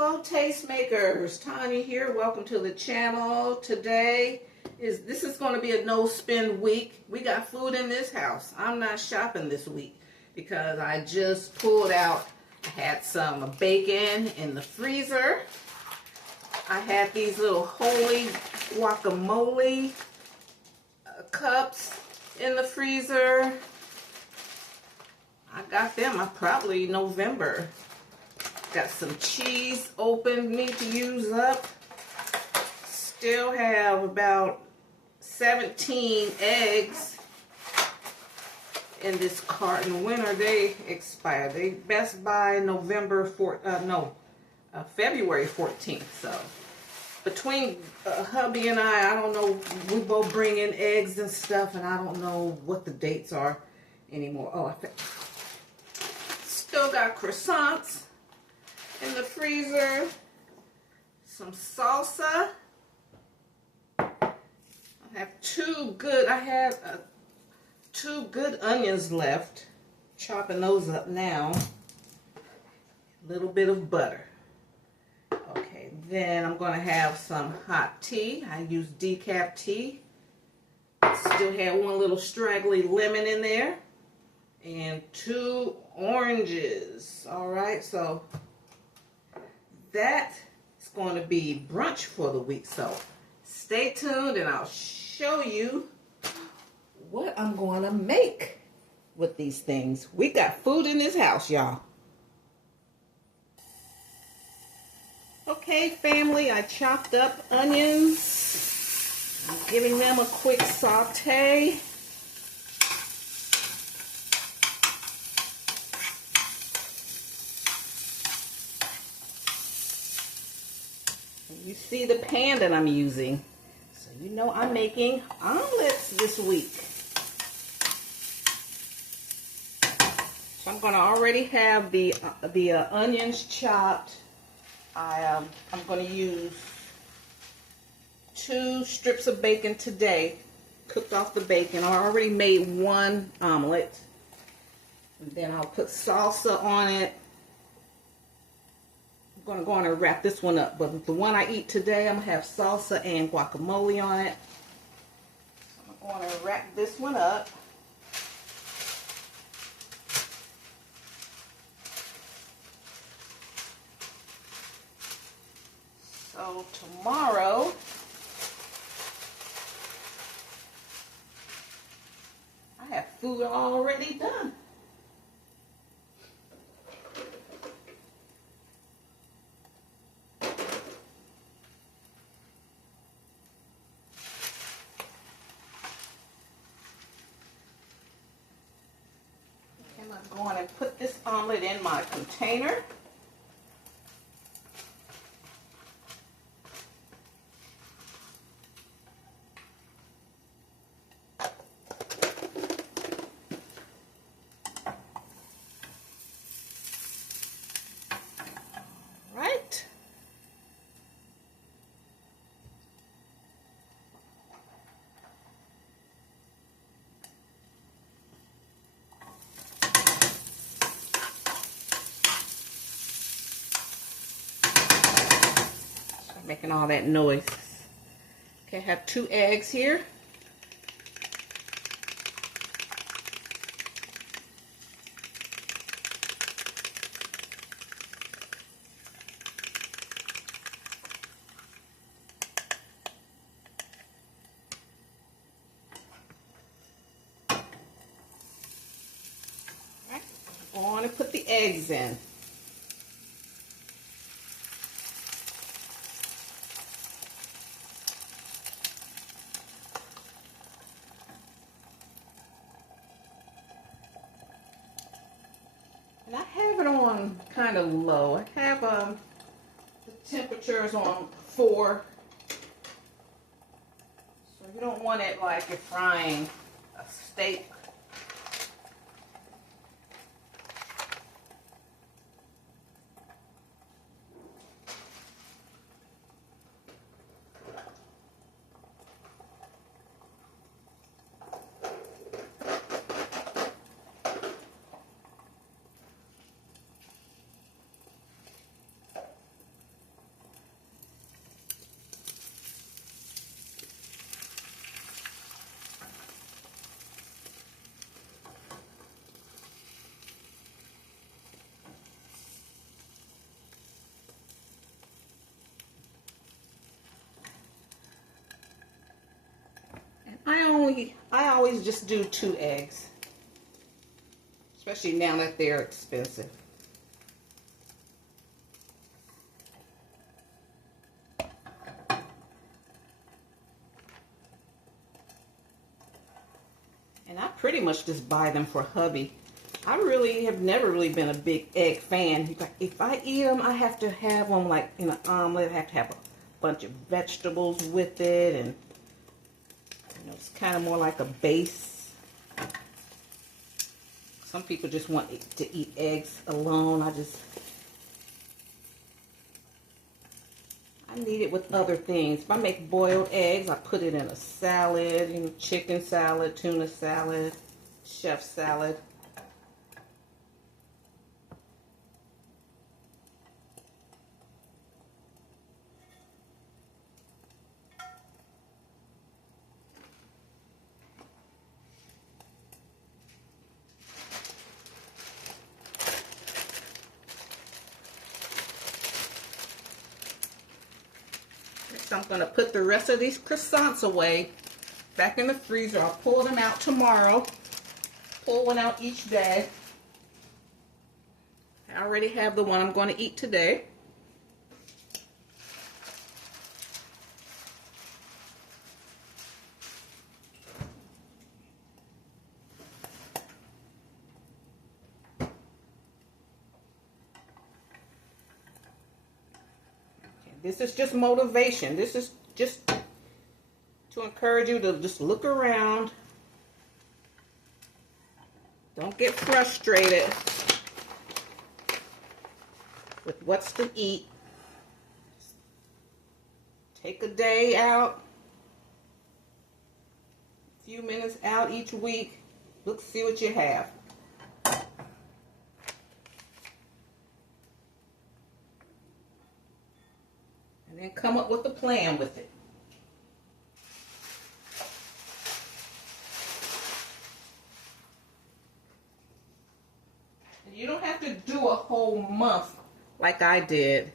Hello tastemakers, Tanya here. Welcome to the channel. Today this is going to be a no spend week. We got food in this house. I'm not shopping this week because I just pulled out. I had some bacon in the freezer. I had these little holy guacamole cups in the freezer. I got them probably November. Got some cheese open, need to use up. Still have about 17 eggs in this carton. When are they expire? They best by February 14th. So between hubby and I don't know, we both bring in eggs and stuff, and I don't know what the dates are anymore. Oh, still got croissants in the freezer, some salsa. I have two good onions left. Chopping those up now. A little bit of butter. Okay, then I'm going to have some hot tea. I use decaf tea. Still have one little straggly lemon in there. And 2 oranges. Alright, so that is going to be brunch for the week. So stay tuned and I'll show you what I'm going to make with these things. We got food in this house, y'all. Okay, family, I chopped up onions. I'm giving them a quick saute. You see the pan that I'm using, so you know I'm making omelets this week. So I'm going to already have the onions chopped. I'm going to use 2 strips of bacon today, cooked off the bacon. I already made 1 omelet, and then I'll put salsa on it. I'm going to go on and wrap this one up, but the one I eat today, I'm going to have salsa and guacamole on it. So I'm going to wrap this one up. So tomorrow, I have food already done. I'm going to put this omelet in my container. Right. Making all that noise. Okay, I have 2 eggs here. All right, I'm going to put the eggs in. And I have it on kind of low. I have the temperatures on 4. So you don't want it like you're frying a steak. I always just do 2 eggs, especially now that they're expensive. And I pretty much just buy them for hubby. I really have never really been a big egg fan. If I eat them, I have to have them like in an omelet. I have to have a bunch of vegetables with it, and you know, it's kind of more like a base. Some people just want to eat eggs alone. I need it with other things. If I make boiled eggs, I put it in a salad, you know, chicken salad, tuna salad, chef salad. So I'm going to put the rest of these croissants away back in the freezer. I'll pull them out tomorrow. Pull one out each day. I already have the one I'm going to eat today. This is just motivation. This is just to encourage you to just look around. Don't get frustrated with what's to eat. Take a day out, a few minutes out each week. Look, see what you have. And then come up with a plan with it. And you don't have to do a whole month like I did.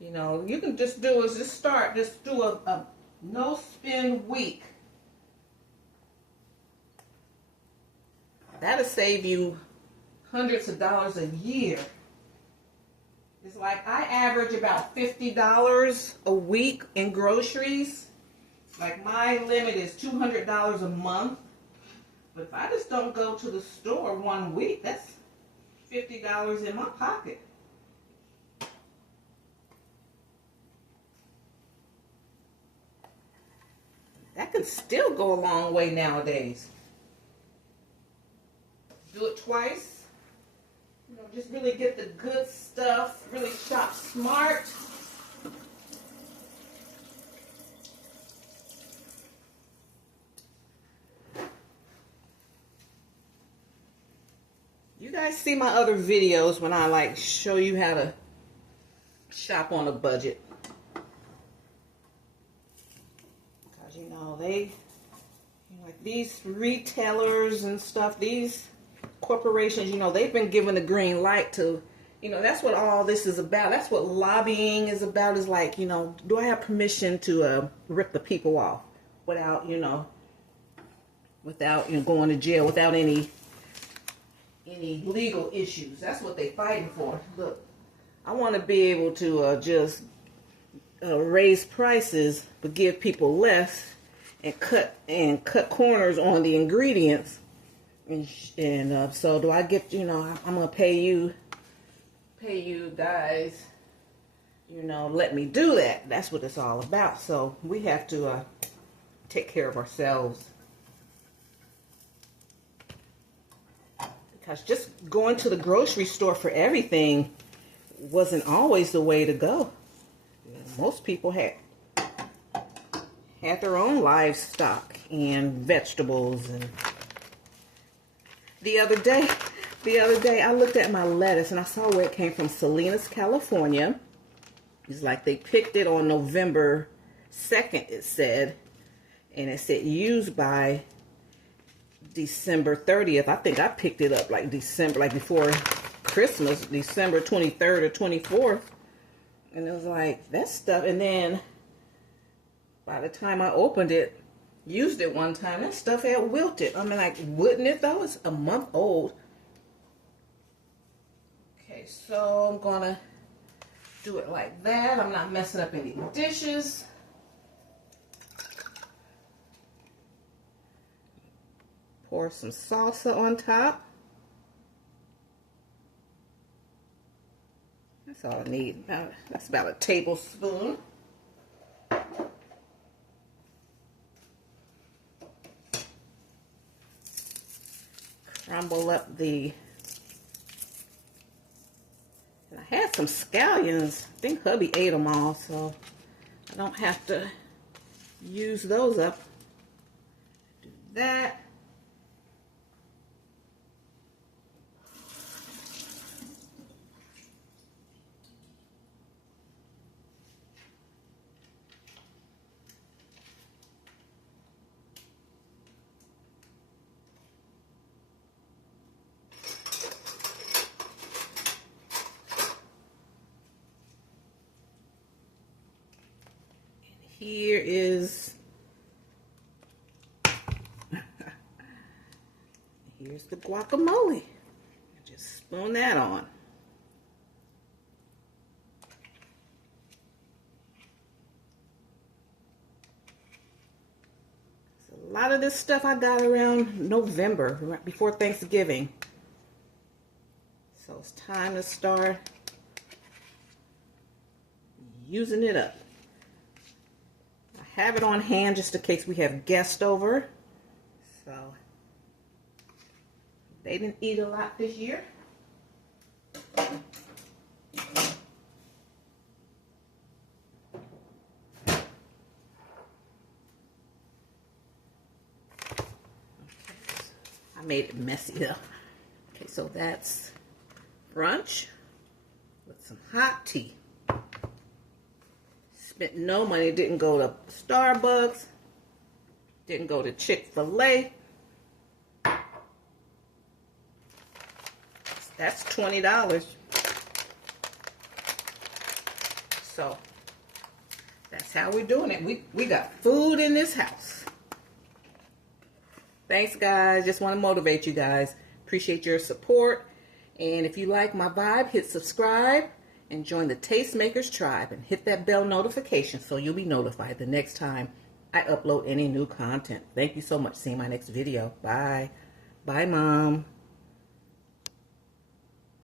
You know, you can just do is just do a no spend week. That'll save you hundreds of dollars a year. It's like I average about $50 a week in groceries. Like my limit is $200 a month. But if I just don't go to the store 1 week, that's $50 in my pocket. That can still go a long way nowadays. Do it twice. You know, just really get the good stuff. Really shop smart. You guys see my other videos when I like show you how to shop on a budget. Because you know like these retailers and stuff, these corporations, you know, they've been given the green light to, you know, that's what all this is about. That's what lobbying is about, is like, you know, do I have permission to rip the people off without, you know, going to jail, without any legal issues. That's what they're fighting for. Look, I want to be able to just raise prices but give people less and cut corners on the ingredients. And so do I get, you know, I'm going to pay you guys, you know, let me do that. That's what it's all about. So we have to take care of ourselves. Because just going to the grocery store for everything wasn't always the way to go. Most people had their own livestock and vegetables. And the other day I looked at my lettuce and I saw where it came from. Salinas, California. It's like they picked it on November 2nd, it said. And it said used by December 30th. I think I picked it up like December, like before Christmas, December 23rd or 24th. And it was like, that stuff. And then by the time I opened it, used it one time. That stuff had wilted. I mean, like, wouldn't it though? It's a month old. Okay, so I'm gonna do it like that. I'm not messing up any dishes. Pour some salsa on top. That's all I need. That's about a tablespoon. Crumble up the, and I had some scallions. I think hubby ate them all, so I don't have to use those up. Do that. Here is, here's the guacamole. Just spoon that on. So a lot of this stuff I got around November, right before Thanksgiving. So it's time to start using it up. Have it on hand just in case we have guests over. So they didn't eat a lot this year. Okay, I made it messy though. Okay, so that's brunch with some hot tea. Spent no money, didn't go to Starbucks, didn't go to Chick-fil-A. That's $20. So that's how we're doing it. We got food in this house. Thanks guys, just want to motivate you guys. Appreciate your support. And if you like my vibe, hit subscribe. And join the Tastemakers tribe and hit that bell notification so you'll be notified the next time I upload any new content. Thank you so much. See you in my next video. Bye. Bye, Mom.